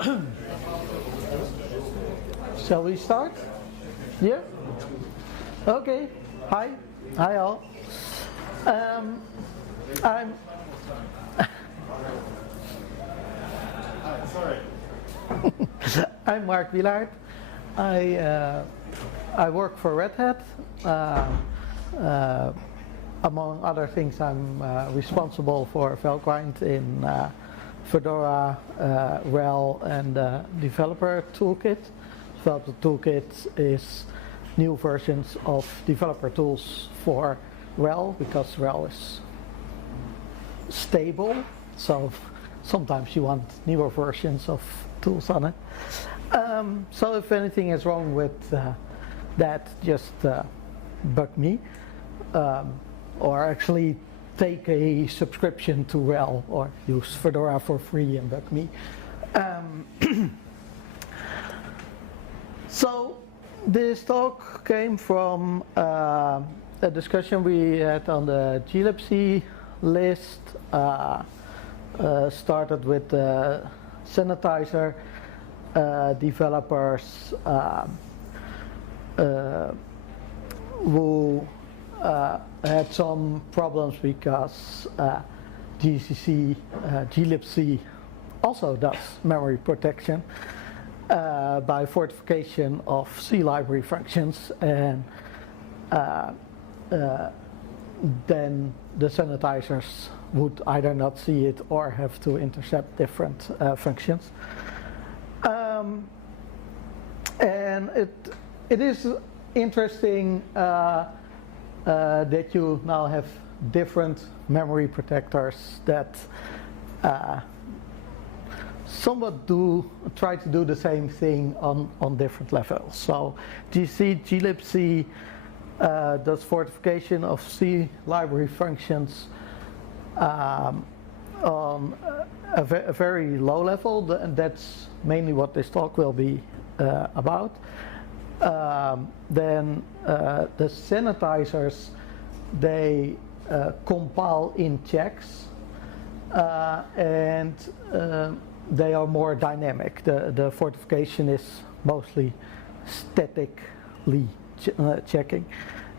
Shall we start? Yeah? Okay. Hi. Hi all. I'm Sorry. I'm Mark Wielaert. I work for Red Hat. Among other things, I'm responsible for Valgrind in Fedora, RHEL, and Developer Toolkit. Developer Toolkit is new versions of developer tools for RHEL, because RHEL is stable, so sometimes you want newer versions of tools on it. So if anything is wrong with that, just bug me, or actually take a subscription to RHEL or use Fedora for free and bug me. So this talk came from a discussion we had on the glibc list. Started with the sanitizer developers who had some problems because glibc also does memory protection by fortification of C library functions, and then the sanitizers would either not see it or have to intercept different functions. And it is interesting that you now have different memory protectors that somewhat try to do the same thing on different levels. So glibc does fortification of C library functions on a very low level, and that's mainly what this talk will be about. Then the sanitizers, they compile in checks, and they are more dynamic. The fortification is mostly statically checking.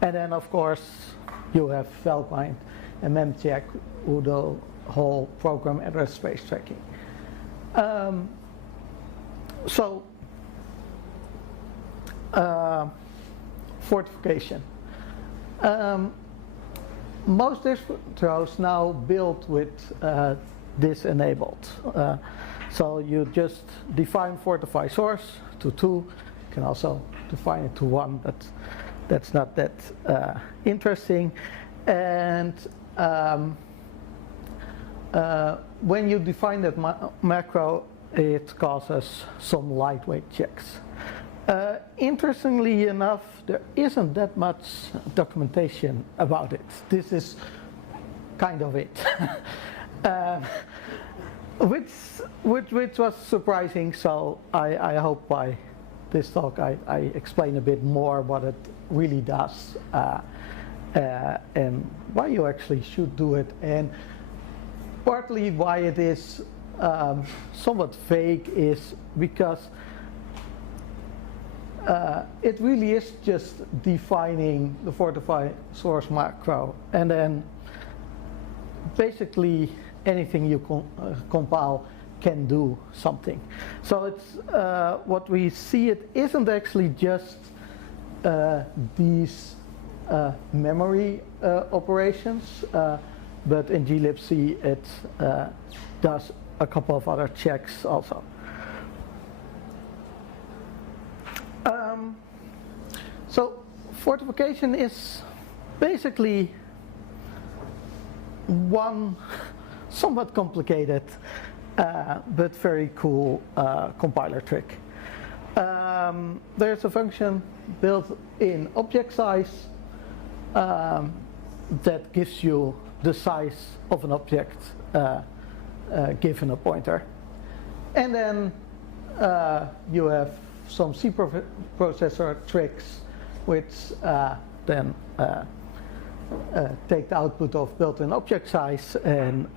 And then of course you have Valgrind and memcheck who do whole program address space tracking. Fortification. Most distros now build with this enabled. So you just define fortify source to 2. You can also define it to 1, but that's not that interesting. And when you define that macro, it causes some lightweight checks. Interestingly enough, there isn't that much documentation about it. This is kind of it. Which was surprising, so I hope by this talk I explain a bit more what it really does and why you actually should do it, and partly why it is somewhat vague is because it really is just defining the fortify source macro, and then basically anything you compile can do something. So it's what we see, it isn't actually just these memory operations, but in glibc it does a couple of other checks also. So fortification is basically one somewhat complicated but very cool compiler trick. There's a function built in object size that gives you the size of an object given a pointer. And then you have some C processor tricks which then take the output of built-in object size and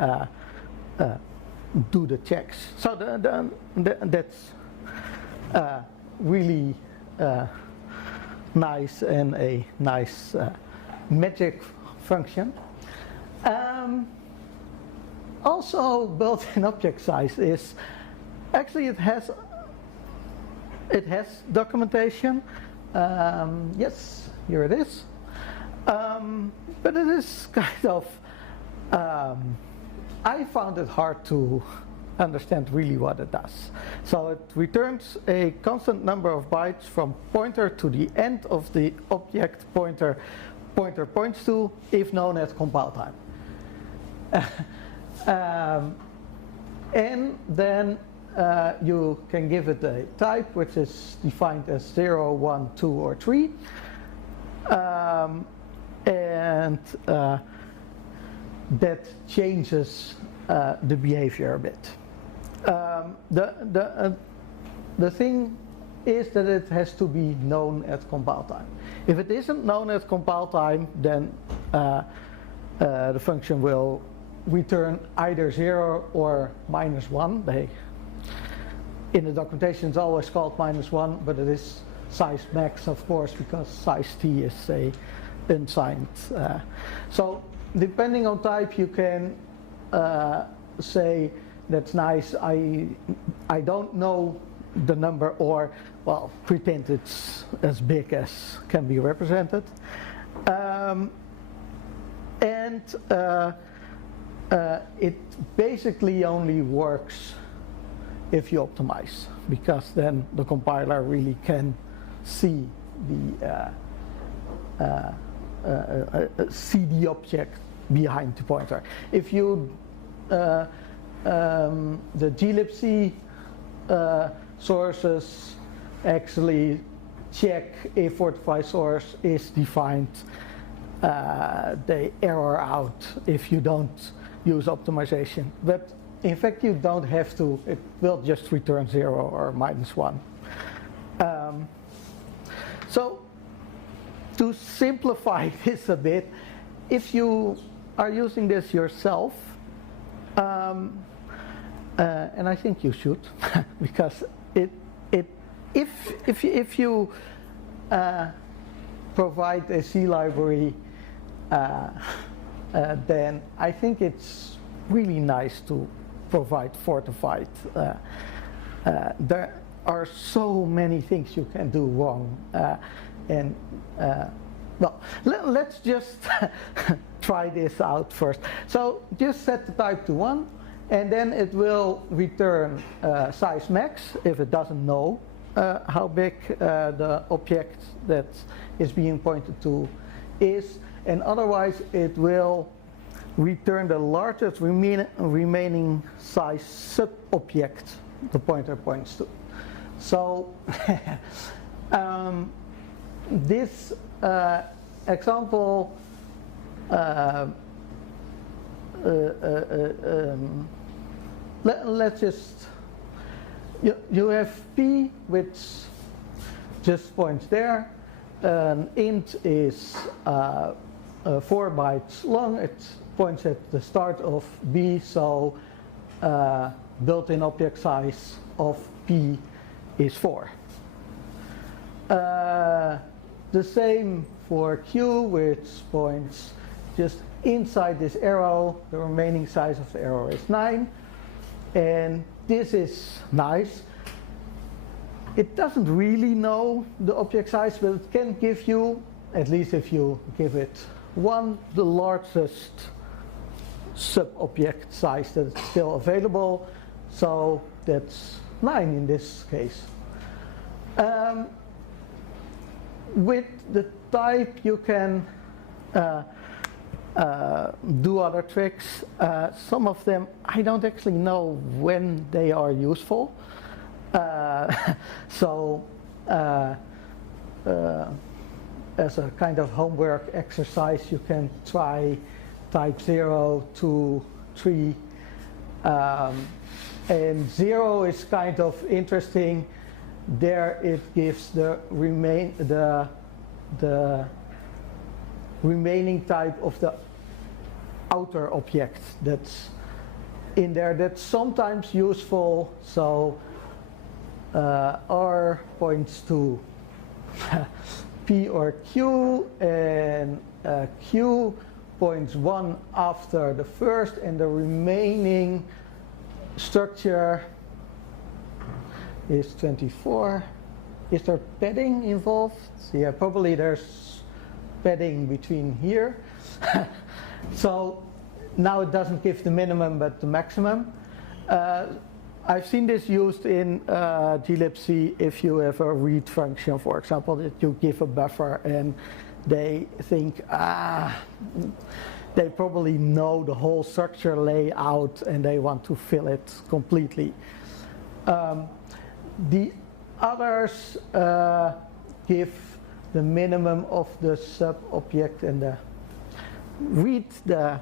do the checks. So that's really nice and a nice magic function. Also built-in object size is actually it has documentation. Yes, here it is. But it is kind of I found it hard to understand really what it does. So it returns a constant number of bytes from pointer to the end of the object pointer points to, if known as compile time. And then you can give it a type which is defined as 0, 1, 2, or 3. And that changes the behavior a bit. The thing is that it has to be known at compile time. If it isn't known at compile time, then the function will return either 0 or -1. In the documentation it's always called -1, but it is size max, of course, because size t is a unsigned. So depending on type, you can say that's nice. I don't know the number, or well, pretend it's as big as can be represented, and it basically only works if you optimize, because then the compiler really can see the object behind the pointer. If you the glibc sources actually check if fortified source is defined, they error out if you don't use optimization. But in fact, you don't have to. It will just return 0 or -1. So to simplify this a bit, if you are using this yourself, and I think you should, because if you provide a C library, then I think it's really nice to provide fortified. There are so many things you can do wrong, and well, let's just try this out first. So just set the type to 1, and then it will return size max if it doesn't know how big the object that is being pointed to is, and otherwise it will return the largest remaining size sub-object the pointer points to. So this example let's just you have p which just points there. An int is 4 bytes long. It points at the start of b, so built-in object size of p is 4. The same for q, which points just inside this arrow. The remaining size of the arrow is 9. And this is nice. It doesn't really know the object size, but it can give you, at least if you give it 1, the largest sub-object size that is still available. So that's 9 in this case. With the type you can do other tricks. Some of them I don't actually know when they are useful. So as a kind of homework exercise, you can try type 0, 2, 3. And 0 is kind of interesting. There it gives the remaining type of the outer object that's in there that's sometimes useful. So R points to P or Q, and Q points 1 after the first, and the remaining structure is 24. Is there padding involved? Yeah, probably there's padding between here. So now it doesn't give the minimum but the maximum. I've seen this used in glibc if you have a read function, for example, that you give a buffer and they think, they probably know the whole structure layout and they want to fill it completely. The others give the minimum of the sub-object and the read the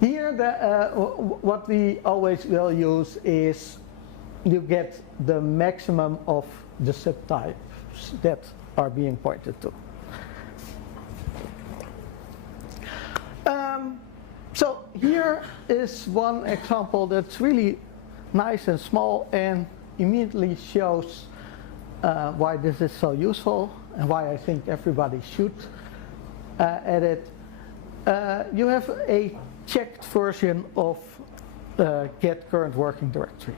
here what we always will use is you get the maximum of the subtypes that are being pointed to. So here is one example that's really nice and small and immediately shows why this is so useful and why I think everybody should edit. You have a checked version of get current working directory.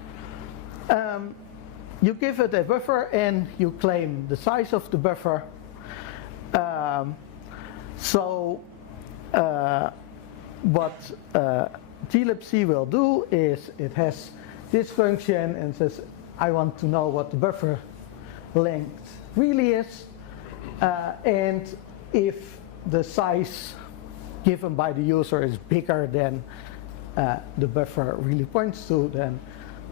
You give it a buffer and you claim the size of the buffer. What glibc will do is it has this function and says, I want to know what the buffer length really is, and if the size given by the user is bigger than the buffer really points to, then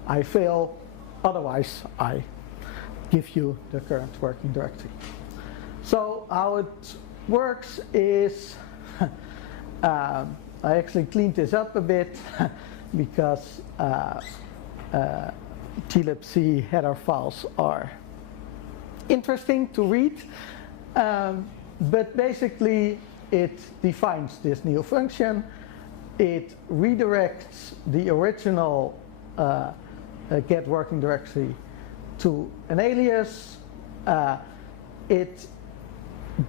I fail. Otherwise, I give you the current working directory. So how it works is, I actually cleaned this up a bit because glibc header files are interesting to read, but basically it defines this new function. It redirects the original get working directory to an alias. It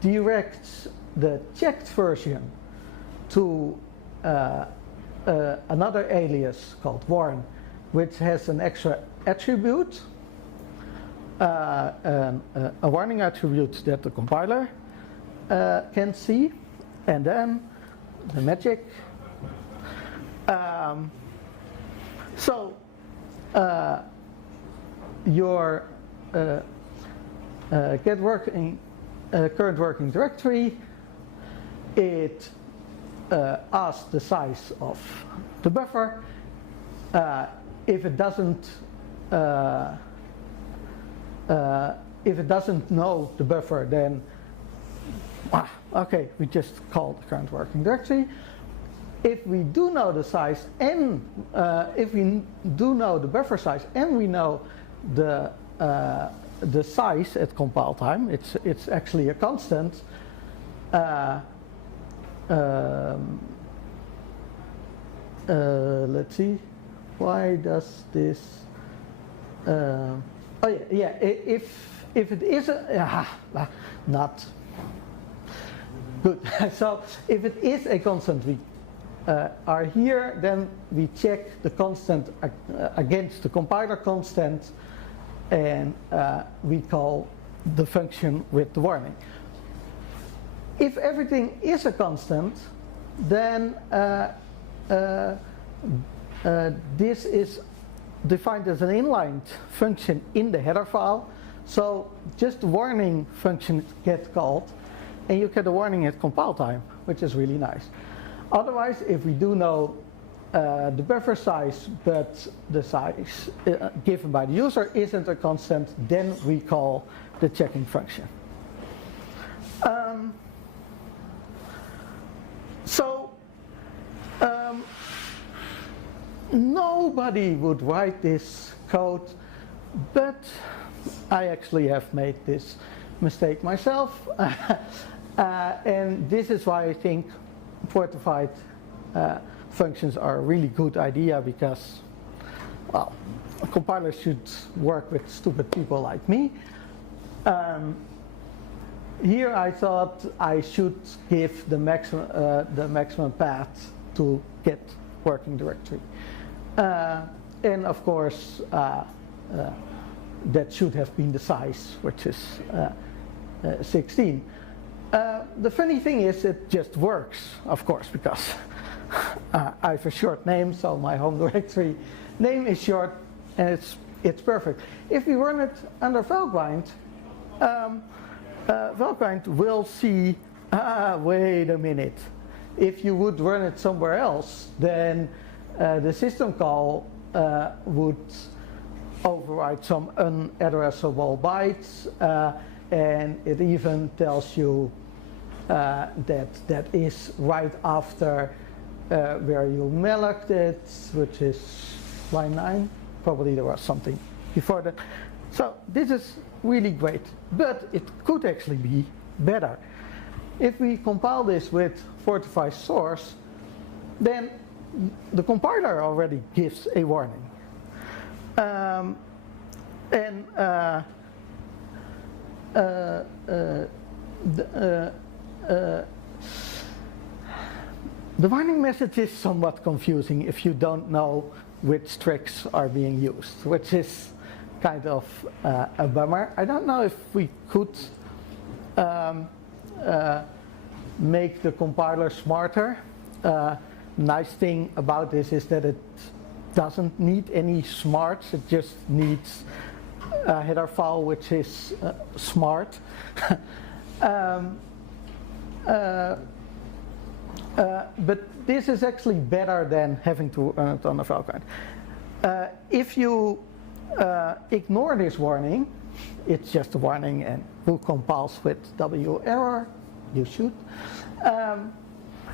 directs the checked version to another alias called warn, which has an extra attribute, a warning attribute that the compiler can see, and then the magic. Your get working current working directory, it asks the size of the buffer. If it doesn't know the buffer, then okay, we just call the current working directory. If we do know the size and if we do know the buffer size and we know the size at compile time, it's actually a constant. Let's see, why does this? If it is not good. So if it is a constant, we are here, then we check the constant against the compiler constant, and we call the function with the warning. If everything is a constant, then this is defined as an inline function in the header file. So just the warning function gets called, and you get a warning at compile time, which is really nice. Otherwise, if we do know the buffer size, but the size given by the user isn't a constant, then we call the checking function. Nobody would write this code, but I actually have made this mistake myself. And this is why I think functions are a really good idea because, well, a compiler should work with stupid people like me. Here I thought I should give the maximum path to get working directory. And of course, that should have been the size, which is 16. The funny thing is it just works, of course, because I have a short name, so my home directory name is short, and it's perfect. If we run it under Valgrind, Valgrind will see, wait a minute. If you would run it somewhere else, then the system call would override some unaddressable bytes, and it even tells you that is right after where you malloced it, which is line 9. Probably there was something before that. So this is really great, but it could actually be better. If we compile this with fortify source, then the compiler already gives a warning. The warning message is somewhat confusing if you don't know which tricks are being used, which is kind of a bummer. I don't know if we could make the compiler smarter. Nice thing about this is that it doesn't need any smarts, it just needs a header file which is smart. But this is actually better than having to run it on a Valgrind. If you ignore this warning, it's just a warning and who compiles with W error, you should,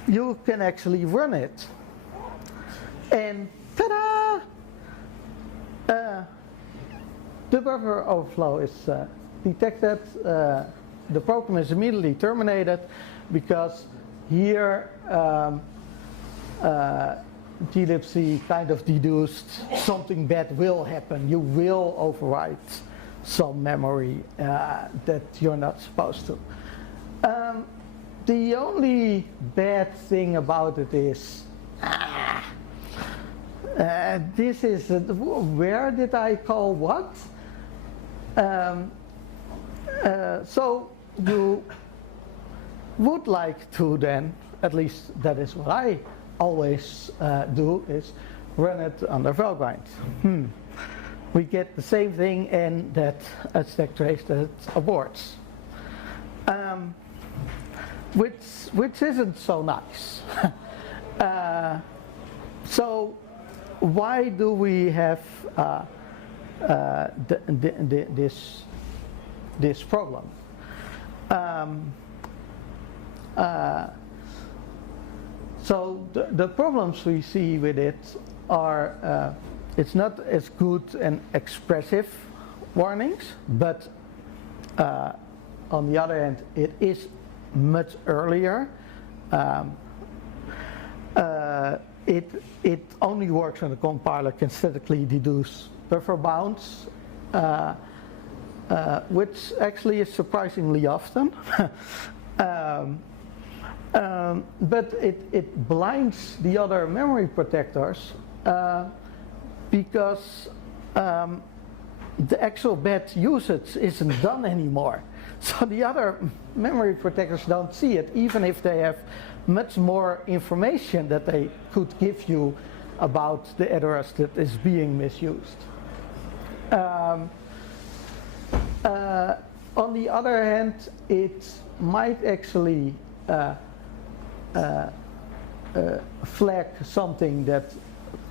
you can actually run it. And ta-da! The buffer overflow is detected. The program is immediately terminated because here glibc kind of deduced something bad will happen. You will overwrite some memory that you're not supposed to. The only bad thing about it is this is where did I call what? So you would like to then, at least that is what I always do, is run it under Valgrind. We get the same thing and that stack trace that aborts. Which isn't so nice. So why do we have this problem? So the problems we see with it are it's not as good and expressive warnings, but on the other hand, it is much earlier. It only works when the compiler can statically deduce buffer bounds, which actually is surprisingly often. But it blinds the other memory protectors because the actual bad usage isn't done anymore. So the other memory protectors don't see it, even if they have much more information that they could give you about the address that is being misused. On the other hand, it might actually flag something that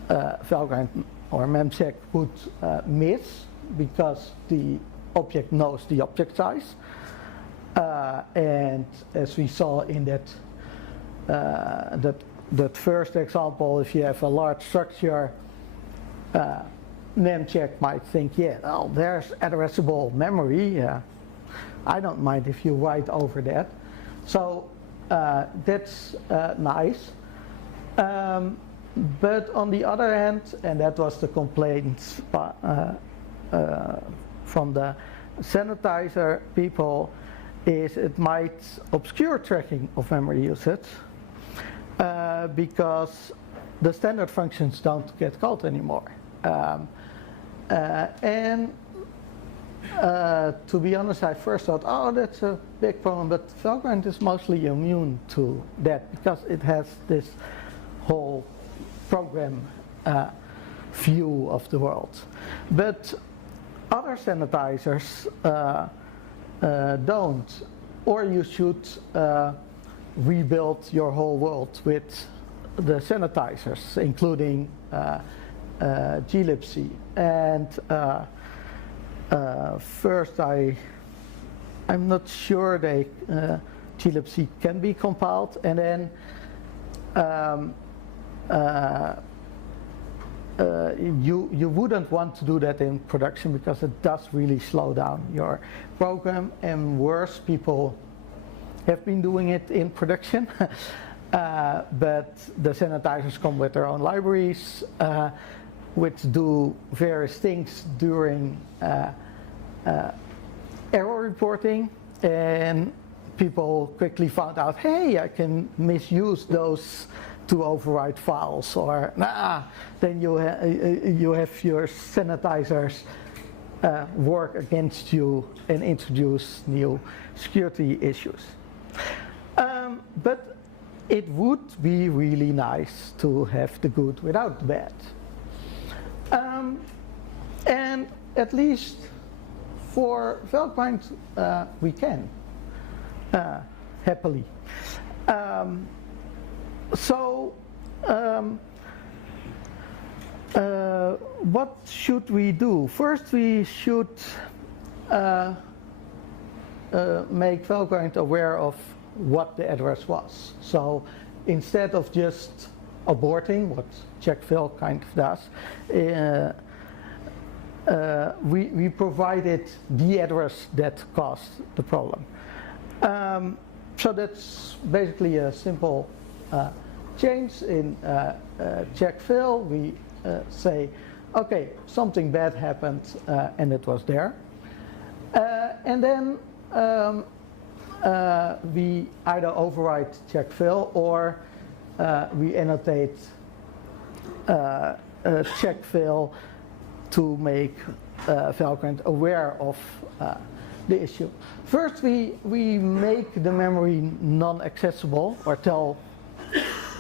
Valgrind or memcheck would miss, because the object knows the object size. And as we saw in that first example, if you have a large structure, memcheck might think, yeah, well, there's addressable memory. I don't mind if you write over that. So that's nice. but on the other hand, and that was the complaint from the sanitizer people, is it might obscure tracking of memory usage because the standard functions don't get called anymore. And to be honest, I first thought, oh, that's a big problem, but Valgrind is mostly immune to that because it has this whole program view of the world. But other sanitizers don't, or you should rebuild your whole world with the sanitizers, including glibc. And first, I'm not sure glibc can be compiled, and then you wouldn't want to do that in production because it does really slow down your program, and worse, people have been doing it in production. But the sanitizers come with their own libraries which do various things during error reporting, and people quickly found out, hey, I can misuse those to overwrite files, or then you have your sanitizers work against you and introduce new security issues. But it would be really nice to have the good without the bad. And at least for Valgrind we can, happily. What should we do? First, we should make Valgrind aware of what the address was. So instead of just aborting, what checkfill kind of does, we provided the address that caused the problem. So that's basically a simple change in checkfill. We say, okay, something bad happened and it was there. And then we either overwrite checkfill or we annotate checkfill to make Valgrind aware of the issue. First, we make the memory non-accessible, or tell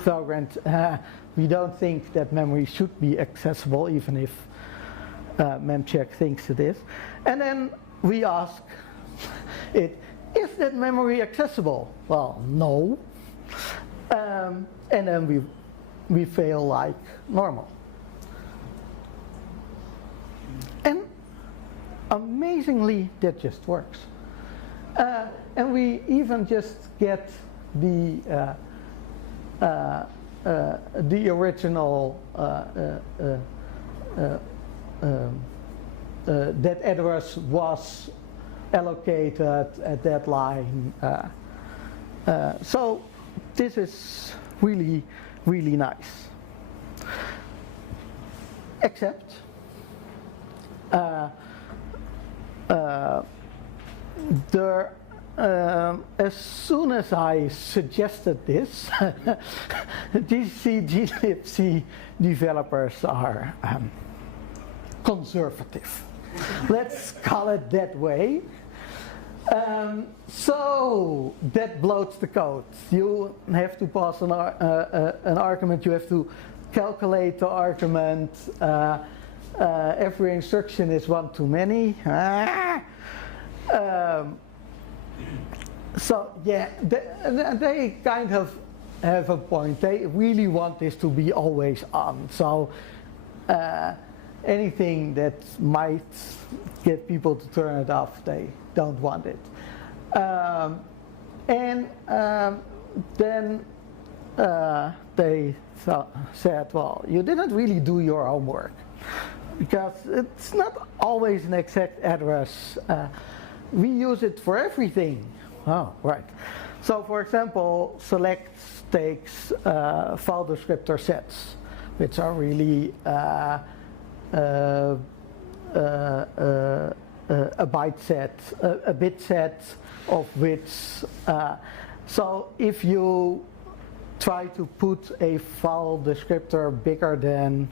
Valgrind we don't think that memory should be accessible, even if memcheck thinks it is. And then we ask it, is that memory accessible? Well, no. And then we fail like normal. And amazingly, that just works. And we even just get the original that address was allocated at that line. So this is really, really nice. Except as soon as I suggested this, glibc developers are conservative. Let's call it that way. So that bloats the code. You have to pass an argument. You have to calculate the argument. Every instruction is one too many. So yeah, they kind of have a point. They really want this to be always on. So anything that might get people to turn it off, they don't want it. Then they said, well, you didn't really do your homework, because it's not always an exact address. We use it for everything. Oh, right. So for example, select takes file descriptor sets. which are really a byte set, a bit set of which. So if you try to put a file descriptor bigger than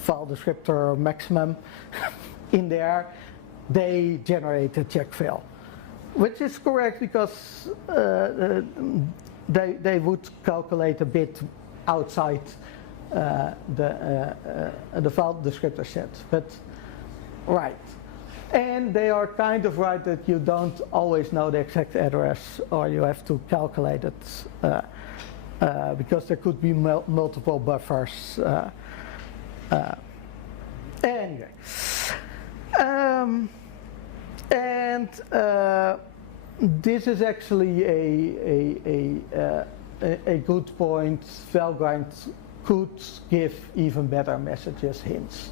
file descriptor maximum in there, they generate a check fail, which is correct because they would calculate a bit outside the file descriptor set, but right. And they are kind of right that you don't always know the exact address, or you have to calculate it because there could be multiple buffers. Anyway, and this is actually a good point. Valgrind could give even better messages hints.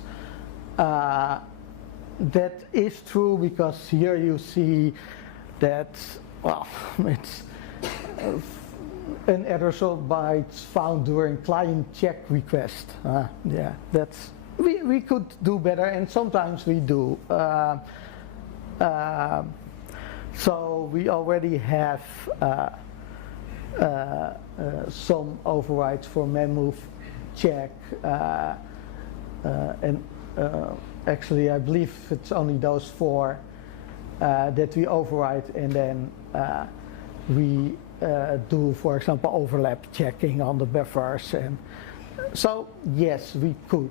That is true because here you see that, well, it's an address of bytes found during client check request. Yeah, that's we could do better, and sometimes we do. So we already have some overrides for memmove check, and actually I believe it's only those 4 that we override, and then we do, for example, overlap checking on the buffers. And so yes, we could,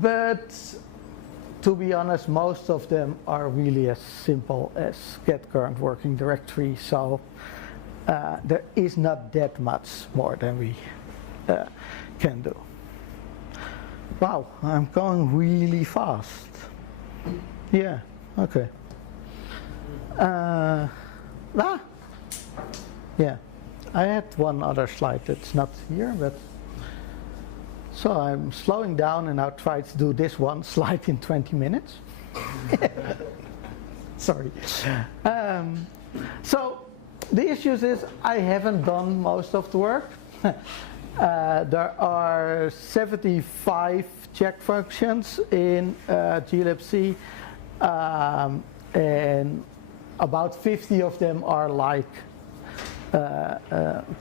but to be honest, most of them are really as simple as get current working directory, so there is not that much more than we can do. Wow, I'm going really fast. Yeah, okay. Yeah, I had one other slide that's not here, but so I'm slowing down and I'll try to do this one slide in 20 minutes. Sorry. So the issues is I haven't done most of the work. There are 75 check functions in glibc, and about 50 of them are like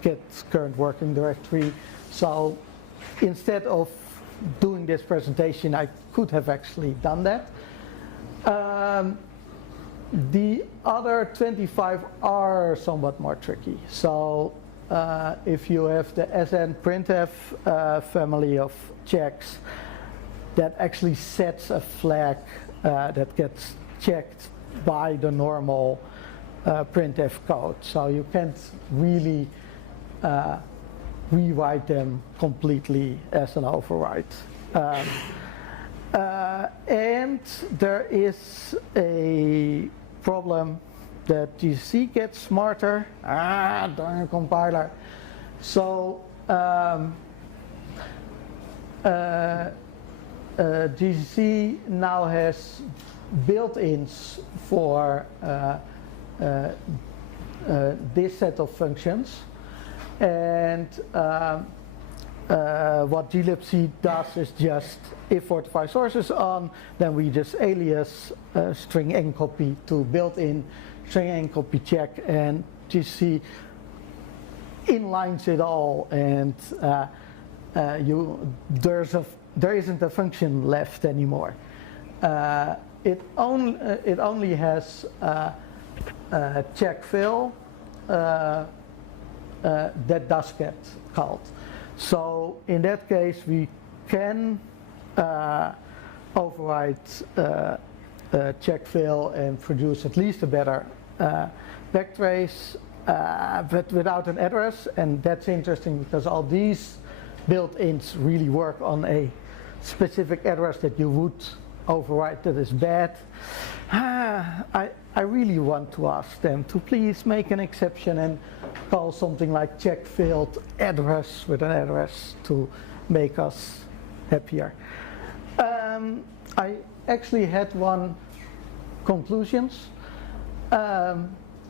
get current working directory. So instead of doing this presentation, I could have actually done that. The other 25 are somewhat more tricky. So if you have the SN printf family of checks, that actually sets a flag that gets checked by the normal printf code. So you can't really rewrite them completely as an override. And there is a problem that GCC gets smarter. Darn compiler. So GCC now has built-ins for this set of functions, and what glibc does is just, if fortify source is on, then we just alias string encopy to built-in string encopy check, and GCC inlines it all, and there isn't a function left anymore. It only has check fill that does get called. So in that case, we can override check fill and produce at least a better backtrace, but without an address. And that's interesting because all these built-ins really work on a specific address that you would override that is bad. I really want to ask them to please make an exception and call something like check failed address with an address to make us happier. I actually had one conclusions.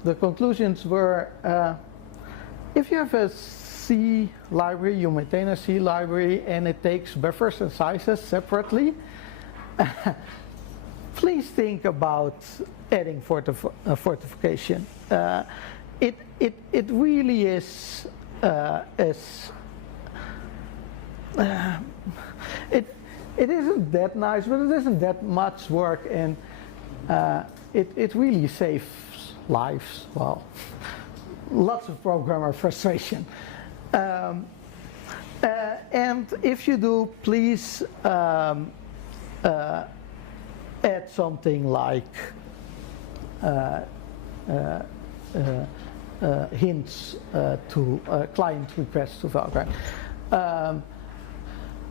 the conclusions were, if you have a C library, you maintain a C library, and it takes buffers and sizes separately, please think about adding fortification. It really is it isn't that nice, but it isn't that much work, and it really saves lives. Well, lots of programmer frustration. And if you do, please add something like hints to client requests to Valgrind.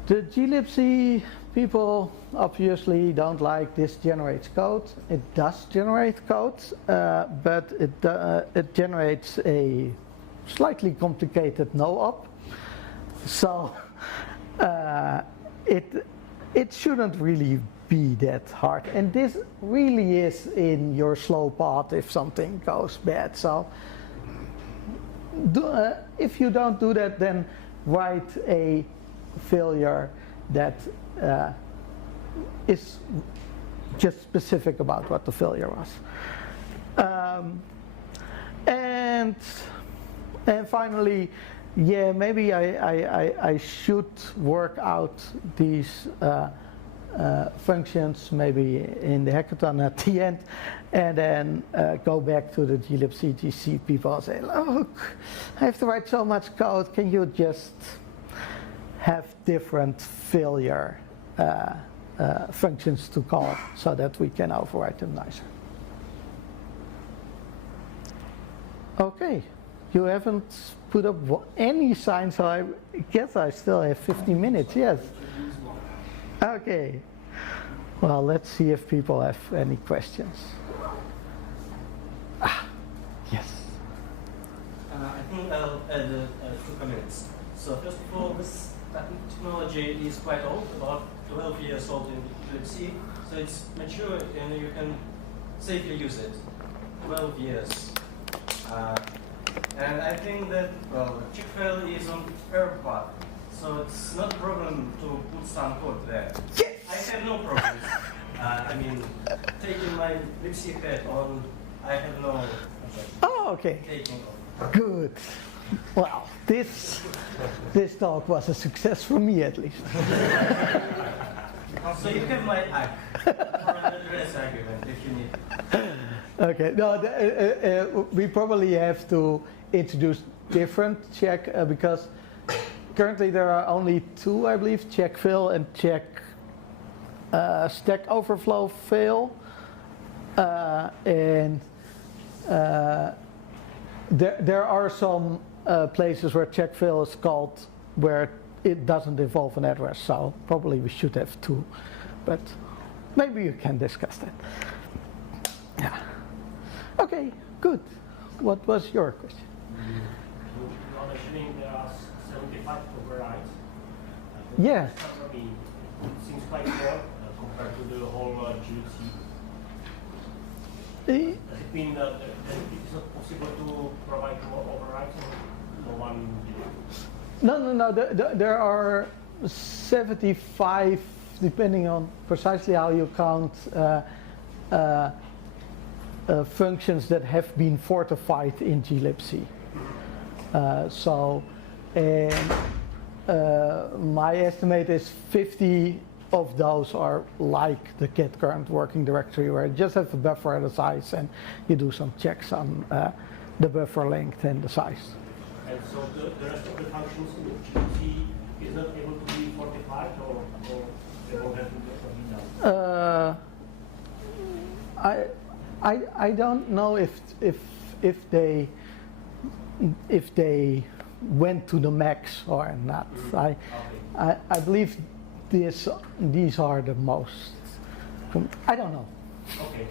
The glibc people obviously don't like this generates code. It does generate code, but it generates a slightly complicated no-op. So it shouldn't really be that hard. And this really is in your slow path if something goes bad. So if you don't do that, then write a failure that is just specific about what the failure was. And finally, yeah, maybe I should work out these functions maybe in the hackathon at the end, and then go back to the glibc GC people and say, look, I have to write so much code, can you just have different failure functions to call so that we can override them nicer. Okay, you haven't put up any signs, so I guess I still have 50 minutes, yes. Okay, well, let's see if people have any questions. Yes. I think I'll add 2 comments. So first of all, this technology is quite old, about 12 years old in glibc, so it's mature and you can safely use it. 12 years. And I think that, well, check file is on error path, so it's not a problem to put some code there. Yes! I have no problems. I mean, taking my glibc head on, I have no Oh, okay. taking off. Good. Well, this talk was a success for me at least. So you have my hack for an address argument if you need. Okay, no, we probably have to introduce different check because currently there are only 2, I believe, check fill and check stack overflow fail, and there are some places where check fill is called where it doesn't involve an address, so probably we should have 2, but maybe you can discuss that. Yeah. Okay, good. What was your question? You are mentioning there are 75 overrides. Yeah. It seems quite small compared to the whole glibc. Does it mean that it is not possible to provide more overrides and no one did? No. There are 75, depending on precisely how you count, functions that have been fortified in glibc. My estimate is 50 of those are like the get current working directory, where you just have a buffer and a size, and you do some checks on the buffer length and the size. And so the rest of the functions in glibc is not able to be fortified, or they don't have to be done? I don't know if they went to the max or not. I believe these are the most. I don't know. Okay.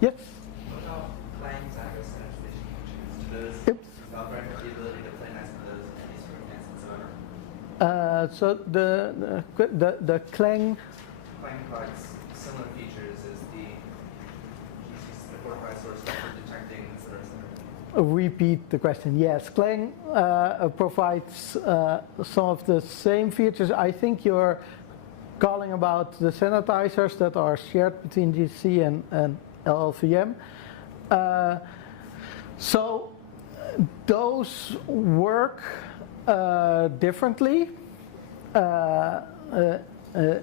Yes. What about claims access and activation functions? Do those Valgrind have the ability to play nice with those in any circumstances whatsoever? So the Clang. Clang provides similar features as the fortify source for detecting incidents? Repeat the question. Yes, Clang provides some of the same features. I think you're calling about the sanitizers that are shared between GC and LLVM. So those work differently.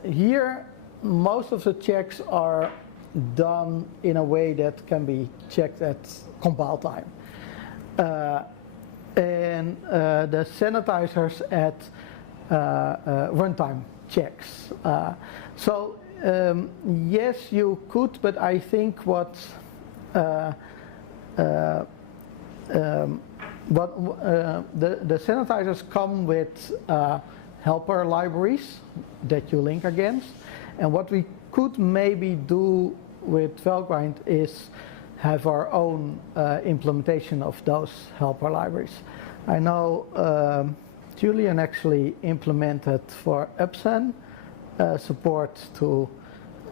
Here, most of the checks are done in a way that can be checked at compile time. And the sanitizers at runtime checks. So yes, you could, but I think what the sanitizers come with helper libraries that you link against, and what we could maybe do with Valgrind is have our own implementation of those helper libraries. I know Julian actually implemented for Upsen support to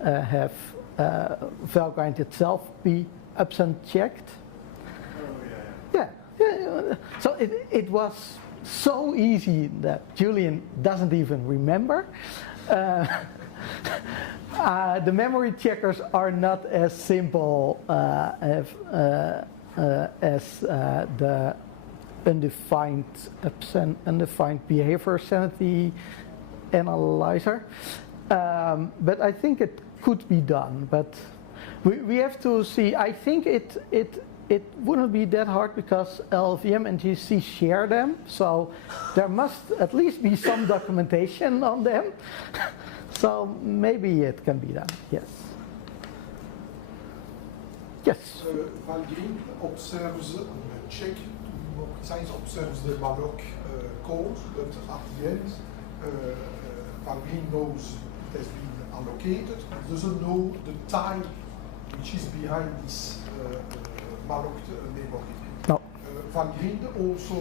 have Valgrind itself be Upsen checked. Yeah. So it was so easy that Julian doesn't even remember. The memory checkers are not as simple as the undefined behavior sanity analyzer, but I think it could be done. But we have to see. I think it wouldn't be that hard because LLVM and GC share them, so there must at least be some documentation on them. So maybe it can be done, yes. Yes? Valgrind observes check more precise observes the malloc code, but at the end Valgrind knows it has been allocated, it doesn't know the type which is behind this malloc memory. No. Valgrind also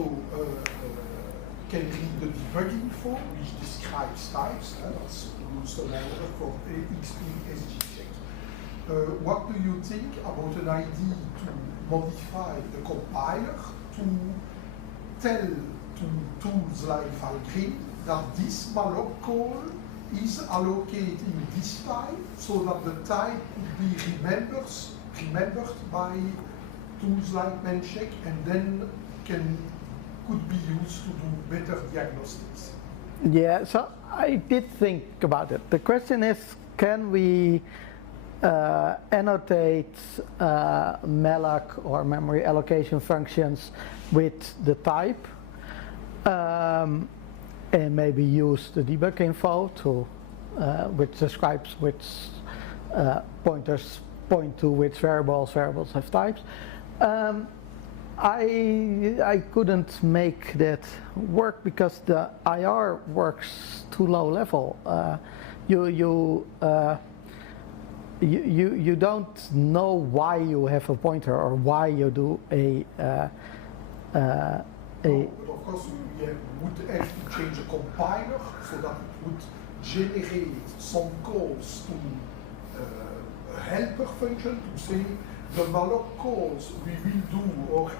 can read the debugging form which describes types. That's used a lot from XP SG check. What do you think about an idea to modify the compiler to tell to tools like Valgrind that this malloc call is allocating this type so that the type could be remembered by tools like memcheck and then could be used to do better diagnostics? Yeah, so I did think about it. The question is, can we annotate malloc or memory allocation functions with the type and maybe use the debug info to which describes which pointers point to which variables have types. I couldn't make that work because the IR works too low level. You don't know why you have a pointer or why you do a. No, but of course we would have to change the compiler so that it would generate some calls to a helper function to say the malloc calls we will do or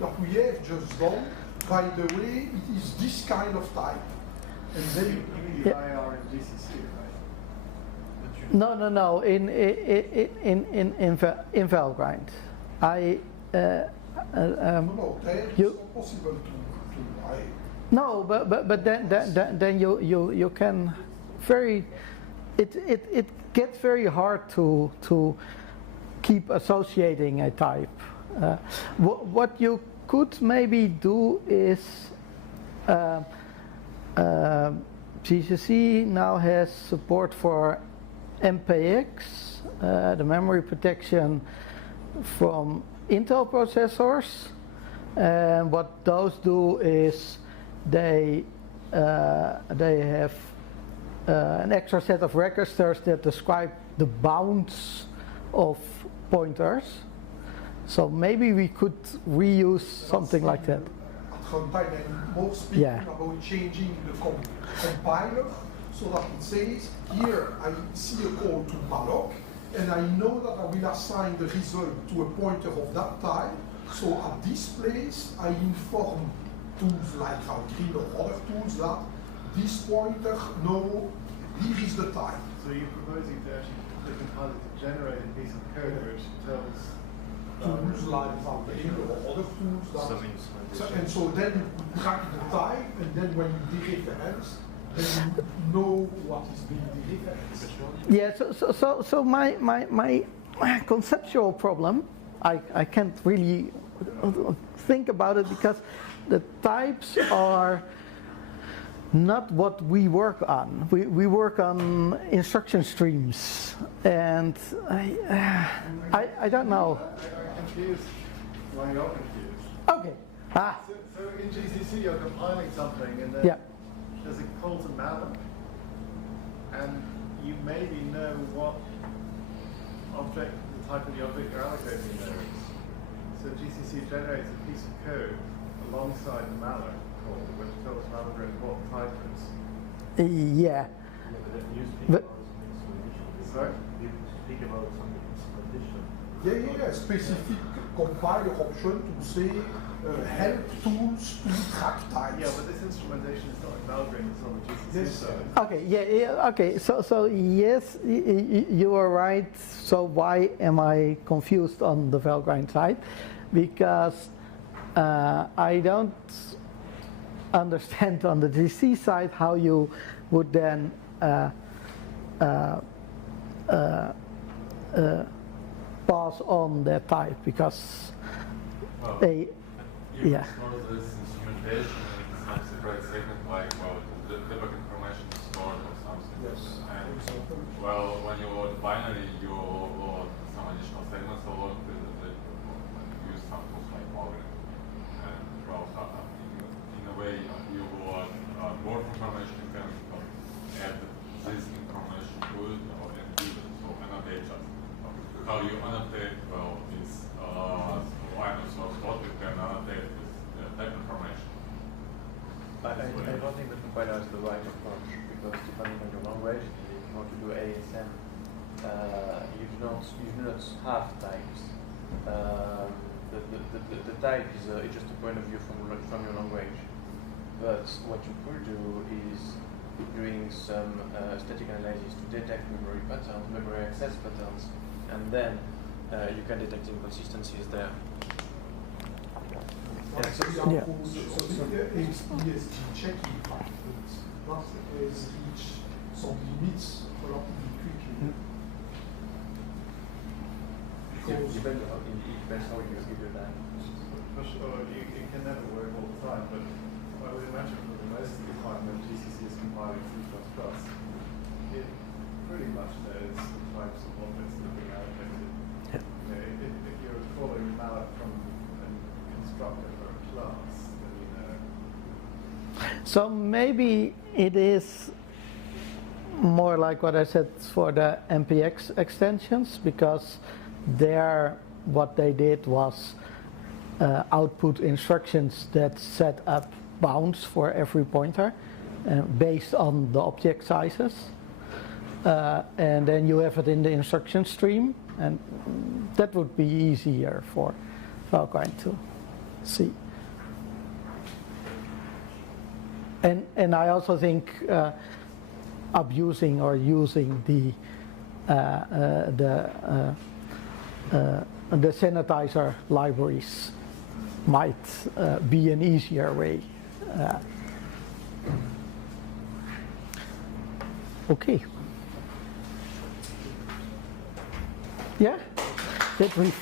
that we have just done, by the way, it is this kind of type. And then the IR in GCC, right? No. In Valgrind, no, there it's not possible to No, but then you can it gets very hard to keep associating a type. What you could maybe do is GCC now has support for MPX, the memory protection from Intel processors, and what those do is they have an extra set of registers that describe the bounds of pointers. So maybe we could reuse something like that. At runtime, and more speaking about changing the compiler so that it says, here I see a call to malloc, and I know that I will assign the result to a pointer of that type. So at this place, I inform tools like green or other tools that this pointer, no, here is the type. So you're proposing to actually the compiler to generate a piece of code which tells Tools like Valkyrie or other tools that, and so then you track the type, and then when you dereference, then you know what is being dereferenced. Yeah, so my conceptual problem, I can't really think about it because the types are not what we work on. We work on instruction streams, and I don't know. I'm confused why you're confused. Okay. So in GCC you're compiling something and then there's a call to malloc, and you maybe know what object, the type of the object you're allocating there is. So GCC generates a piece of code alongside the malloc call, which tells malloc what type it is. Yeah. But Sorry? You speak about something addition. Yeah, specific compiler option to say help tools to track types. Yeah, but this instrumentation is not in Valgrind, it's on the GCC Yes. side. okay, okay. So yes, you are right. So why am I confused on the Valgrind side? Because I don't understand on the GC side how you would then pass on that type, because they You store this instrumentation in some separate segment, like, well, the debug information is stored or something. Yes. And, well, when you load binary, you load some additional segments a lot with use some tools like Valgrind. And, well, in a way, you load more information, you can add this information to it or give it, so annotate just. How you annotate, well, is line of source code, you can annotate with type information. I don't think the compiler is the right approach, because depending on your language, if you want to do ASM, you do not have types. The type is just a point of view from your language. But what you could do is doing some static analysis to detect memory patterns, memory access patterns, and then you can detect inconsistencies there. For example, so the ESG checking functions, that is reach some limits relatively quickly. It depends how you do that. For sure, it can never work all the time, but I would imagine for the most of the time when GCC is compiling C++, it pretty much knows the types of objects that are being allocated. Yeah. You know, if you're calling malloc from a constructor for a class, then you know. So maybe it is more like what I said for the MPX extensions, because there what they did was output instructions that set up bounds for every pointer based on the object sizes, and then you have it in the instruction stream, and that would be easier for Valgrind to see. And I also think abusing or using the sanitizer libraries might be an easier way. Okay. Yeah? Did we?